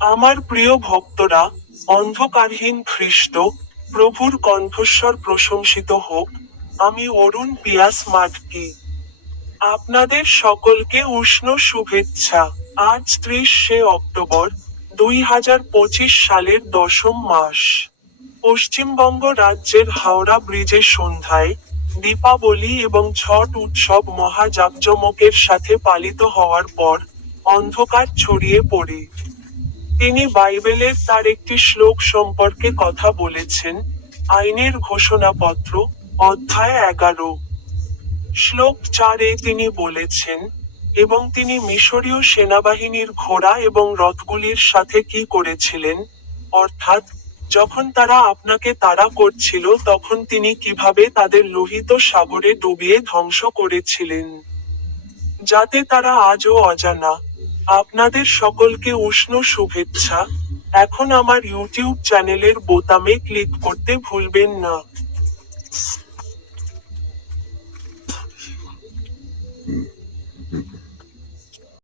আমার প্রিয় ভক্তরা, অন্ধকারহীন খ্রিস্ট প্রভুর কণ্ঠস্বর প্রশংসিত হোক, আমি অরুণ পিয়াস মাটকি। আপনাদের সকলকে উষ্ণ শুভেচ্ছা। আজ ত্রিশে অক্টোবর দুই হাজার পঁচিশ সালের দশম মাস। পশ্চিমবঙ্গ রাজ্যের হাওড়া ব্রিজের সন্ধ্যায় দীপাবলি এবং ছট উৎসব মহা জাঁকজমকের সাথে পালিত হওয়ার পর অন্ধকার ছড়িয়ে পড়ে। তিনি বাইবেলের তার একটি শ্লোক সম্পর্কে কথা বলেছেন, আইনের ঘোষণাপত্র, অধ্যায় এগারো। শ্লোক চারে তিনি বলেছেন, এবং তিনি মিশরীয় সেনাবাহিনীর ঘোড়া এবং রথগুলির সাথে কি করেছিলেন? অর্থাৎ, যখন তারা আপনাকে তাড়া করছিল, তখন তিনি কীভাবে তাদের লোহিত সাগরে ডুবিয়ে ধ্বংস করেছিলেন? যাতে তারা আজও অজানা আপনাদের সকলকে উষ্ণ শুভেচ্ছা এখন আমার ইউটিউব চ্যানেলের বোতামে ক্লিক করতে ভুলবেন না।